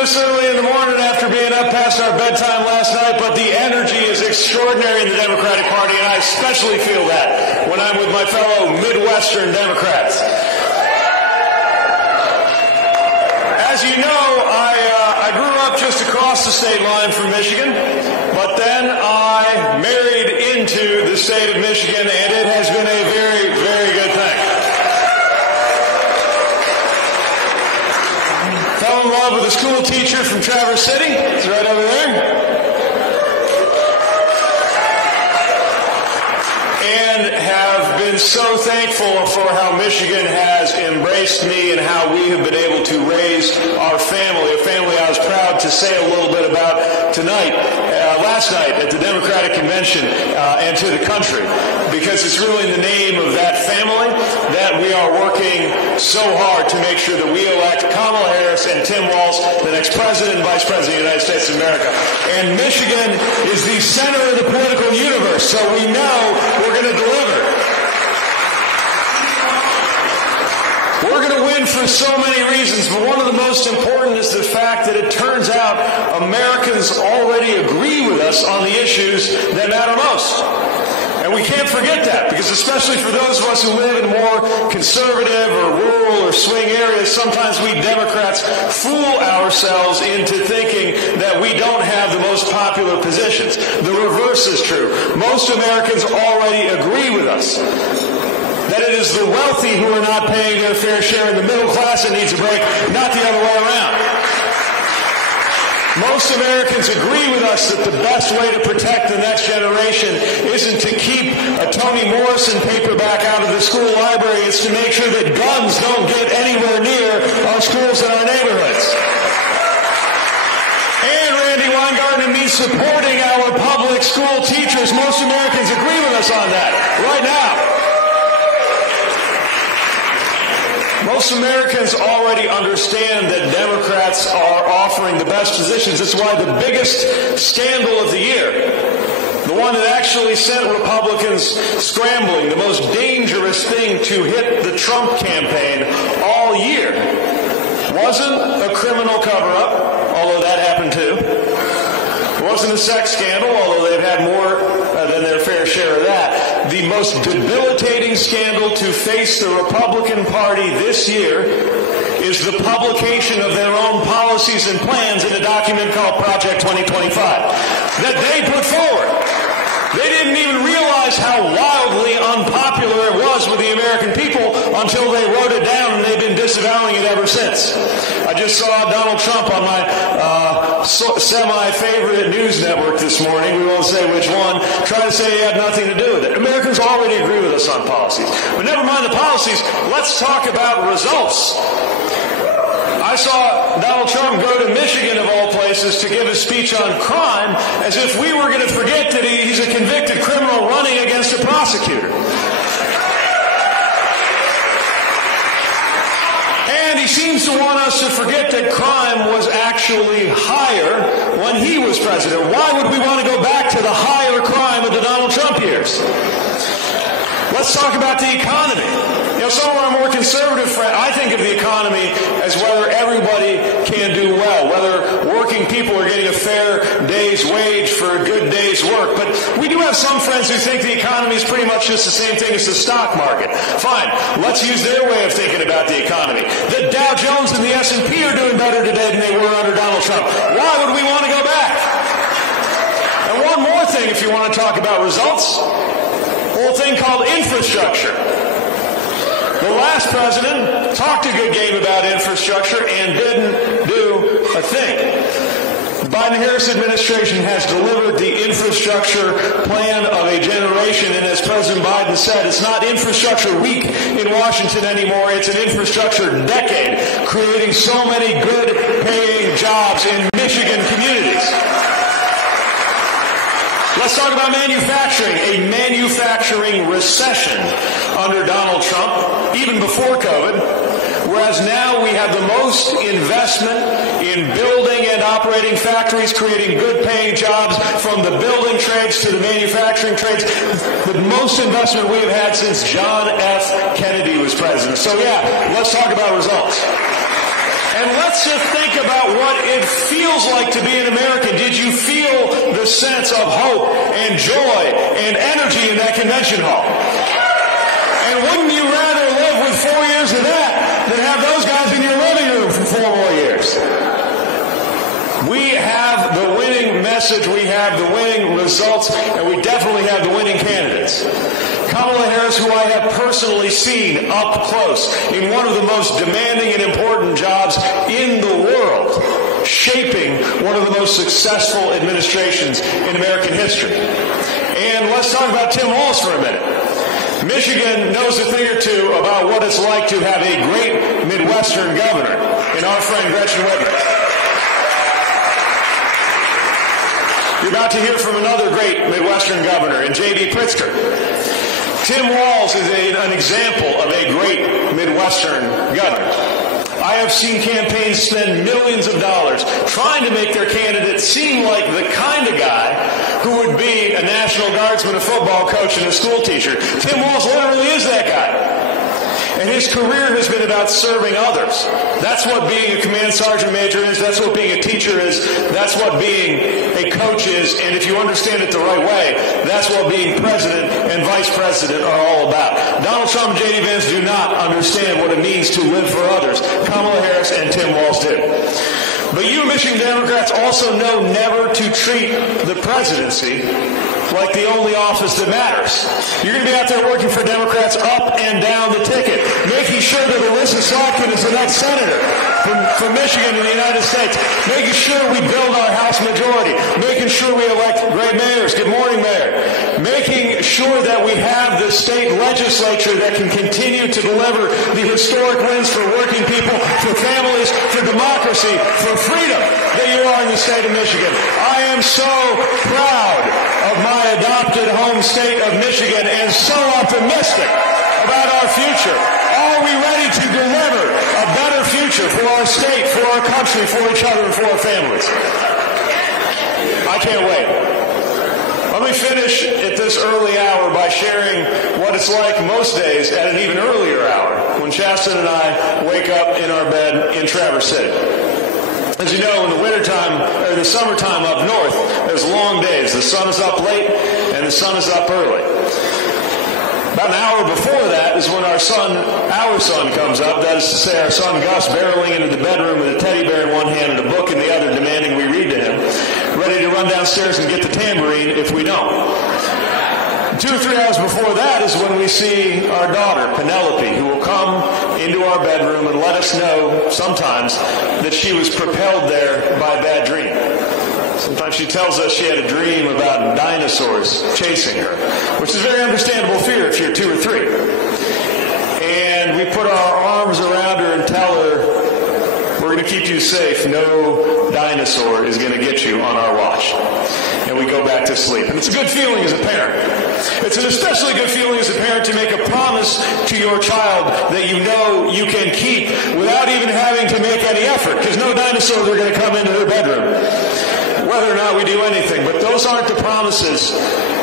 this early in the morning after being up past our bedtime last night, but the energy is extraordinary in the Democratic Party, and I especially feel that when I'm with my fellow Midwestern Democrats. As you know, I grew up just across the state line from Michigan, but then I married into the state of Michigan, and it has been a very, very good thing. Fell in love with a school teacher from Traverse City. It's right over there. And have been so thankful for how Michigan has embraced me and how we have been able to raise our family, a family I was proud to say a little bit about tonight, last night at the Democratic Convention, and to the country, because it's really in the name of that family that we are working so hard to make sure that we elect Kamala Harris and Tim Walz, the next president and vice president of the United States of America. And Michigan is the center of the political universe, so we know we're going to deliver. We're going to win for so many reasons, but one of the most important is the fact that it turns out Americans already agree with us on the issues that matter most. And we can't forget that, because especially for those of us who live in more conservative or rural or swing areas, sometimes we Democrats fool ourselves into thinking that we don't have the most popular positions. The reverse is true. Most Americans already agree with us that it is the wealthy who are not paying their fair share and the middle class that needs a break, not the other way around. Most Americans agree with us that the best way to protect the next generation isn't to keep a Toni Morrison paperback out of the school library. It's to make sure that guns don't get anywhere near our schools and our neighborhoods. And Randy Weingarten means supporting our public school teachers. Most Americans agree with us on that right now. Most Americans already understand that Democrats are offering the best positions. That's why the biggest scandal of the year, the one that actually sent Republicans scrambling, the most dangerous thing to hit the Trump campaign all year, wasn't a criminal cover-up, although that happened too. It wasn't a sex scandal, although they've had more than their fair share of that. The most debilitating scandal to face the Republican Party this year is the publication of their own policies and plans in a document called Project 2025 that they put forward. They didn't even realize how wildly unpopular it was with the American people until they wrote it down, and they've been disavowing it ever since. I just saw Donald Trump on my semi-favorite news network this morning. We won't say which one. Try to say he had nothing to do with it. Americans already agree with us on policies. But never mind the policies. Let's talk about results. I saw Donald Trump go to Michigan, of all places, to give a speech on crime, as if we were going to forget that he's a convicted criminal running against a prosecutor. And he seems to want us to forget that crime was actually higher when he was president. Why would we want to go back to the higher crime of the Donald Trump years? Let's talk about the economy. You know, some of our more conservative friends, I think of the economy as whether everybody can do well, whether working people are getting a fair day's wage for a good day's work. But we do have some friends who think the economy is pretty much just the same thing as the stock market. Fine, let's use their way of thinking about the economy. The Dow Jones and the S&P are doing better today than they were under Donald Trump. Why would we want to go back? And one more thing, if you want to talk about results, a whole thing called infrastructure. The last president talked a good game about infrastructure and didn't do a thing. The Biden-Harris administration has delivered the infrastructure plan of a generation, and as President Biden said, it's not infrastructure week in Washington anymore, it's an infrastructure decade, creating so many good-paying jobs in Michigan communities. Let's talk about manufacturing. A manufacturing recession under Donald Trump, even before COVID, whereas now we have the most investment in building and operating factories, creating good-paying jobs from the building trades to the manufacturing trades, the most investment we have had since John F. Kennedy was president. So yeah, let's talk about results. And let's just think about what it feels like to be an American. Did you feel the sense of hope and joy and energy in that convention hall? And wouldn't you rather live with 4 years of that than have those guys in your living room for 4 more years? We have the winning message, we have the winning results, and we definitely have the winning candidates. Kamala Harris, who I have personally seen up close in one of the most demanding and important jobs in the world, shaping one of the most successful administrations in American history. And let's talk about Tim Walz for a minute. Michigan knows a thing or two about what it's like to have a great Midwestern governor in our friend Gretchen Whitmer. You're about to hear from another great Midwestern governor in J.B. Pritzker. Tim Walz is an example of a great Midwestern governor. I have seen campaigns spend millions of dollars trying to make their candidate seem like the kind of guy who would be a National Guardsman, a football coach, and a school teacher. Tim Walz literally is that guy. And his career has been about serving others. That's what being a command sergeant major is. That's what being a teacher is. That's what being a coach is. And if you understand it the right way, that's what being president and vice president are all about. Donald Trump and J.D. Vance do not understand what it means to live for others. Kamala Harris and Tim Walz do. But you Michigan Democrats also know never to treat the presidency like the only office that matters. You're going to be out there working for Democrats up and down the ticket, making sure that Alyssa Slotkin is the next senator from Michigan in the United States, making sure we build our House majority, making sure we elect great mayors. Good morning, Mayor. Making sure that we have the state legislature that can continue to deliver the historic wins for working people, for families, for democracy, for freedom that you are in the state of Michigan. I am so proud of my adopted home state of Michigan and so optimistic about our future. Are we ready to deliver a better future for our state, for our country, for each other, and for our families? I can't wait. Let me finish at this early hour by sharing what it's like most days at an even earlier hour when Chasten and I wake up in our bed in Traverse City. As you know, in the wintertime, or the summertime up north, there's long days. The sun is up late and the sun is up early. About an hour before that is when our son comes up. That is to say, our son Gus barreling into the bedroom with a teddy bear in one hand and a book in the other, demanding we read to him, ready to run downstairs and get the tambourine if we don't. 2 or 3 hours before that is when we see our daughter, Penelope, who will come into our bedroom and let us know sometimes that she was propelled there by a bad dream. Sometimes she tells us she had a dream about dinosaurs chasing her, which is a very understandable fear if you're 2 or 3. And we put our arms around her and tell her, we're going to keep you safe. No dinosaur is going to get you on our watch. And we go back to sleep. And it's a good feeling as a parent. It's an especially good feeling as a parent to make a promise to your child that you know you can keep without even having to make any effort, because no dinosaurs are going to come into their bedroom, whether or not we do anything. But those aren't the promises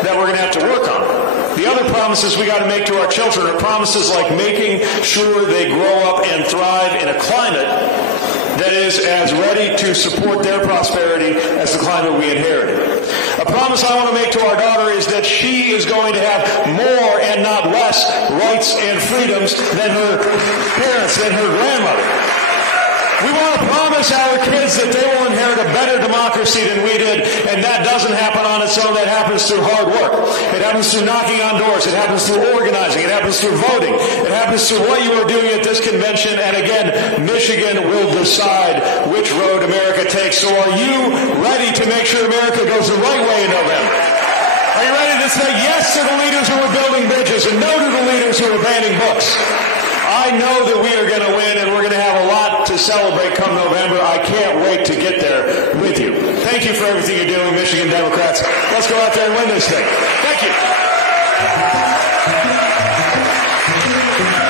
that we're going to have to work on. The other promises we got to make to our children are promises like making sure they grow up and thrive in a climate that is as ready to support their prosperity as the climate we inherited. A promise I want to make to our daughter is that she is going to have more and not less rights and freedoms than her parents, than her grandmother. We want to promise our kids that they will inherit a better democracy than we did, and that doesn't happen on its own. That happens through hard work. It happens through knocking on doors. It happens through organizing. It happens through voting. It happens through what you are doing at this convention. And again, Michigan will decide which road America takes. So are you ready to make sure America goes the right way in November? Are you ready to say yes to the leaders who are building bridges and no to the leaders who are banning books? I know that we are going to win, and we're going to have a lot to celebrate come November. I can't wait to get there with you. Thank you for everything you're doing, Michigan Democrats. Let's go out there and win this thing. Thank you.